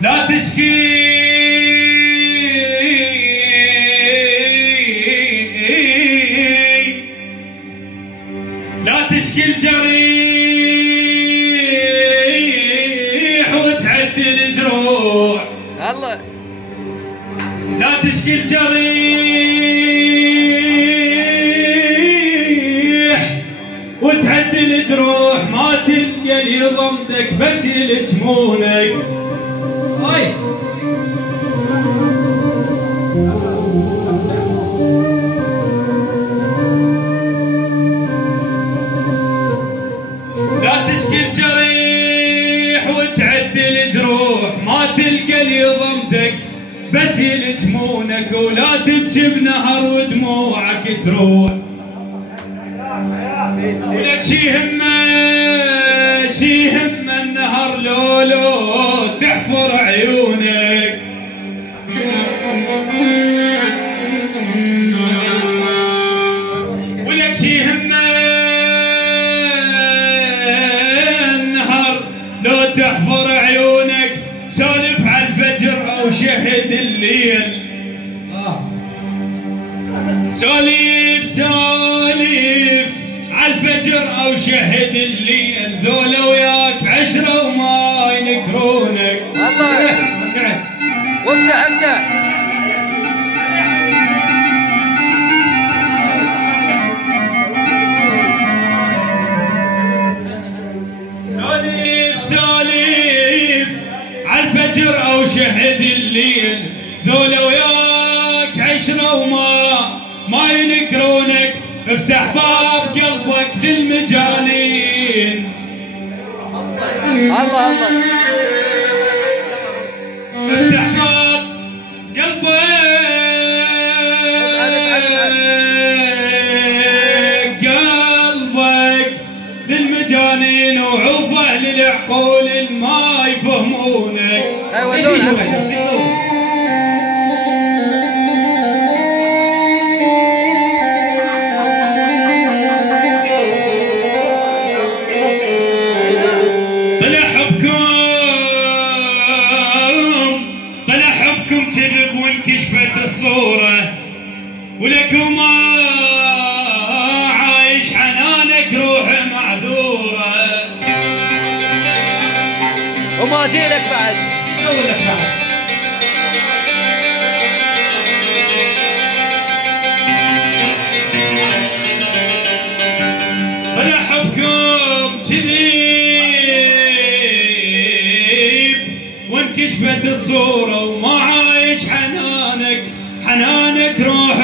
لا تشكي الجريح وتعدي الجروح. الله لا تشكي الجريح وتعدي الجروح، ما تلقى اللي يضمدك بس يلجمونك. لا تشكي الجريح وتعدي الجروح، ما تلقى اللي يضمدك بس يلجمونك، ولا تبكي بنهر ودموعك تروح. ولك شي همه النهر لولو تحفر عيونك. ولك شي همه النهر لو تحفر عيونك، سولف على الفجر او شهد الليل. سولف على الفجر او شهد الليل، ذولا وياك عشرة وما ينكرونك. الله وافتح افتح. سولف على الفجر او شهد الليل، ذولا وياك عشرة وما ينكرونك. افتح باب قلبك للمجانين. الله افتح باب قلبك للمجانين، وعوفه للعقول ما يفهمونك. طلع حبكم كذب وانكشفت الصورة، ولكم ما عايش حنانك روح معذورة. وما جيلك بعد لك بعد. طلع حبكم كذب وانكشفت الصورة، وما عايش حنانك روح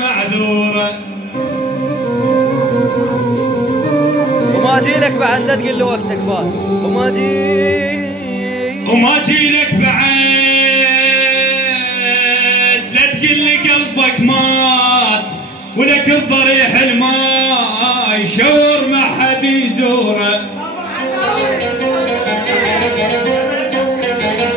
معذورة. وما جيلك بعد لا تقول له وقتك فات. وما جيلك بعد لا تقول لي قلبك مات، ولك الضريح الماي شوى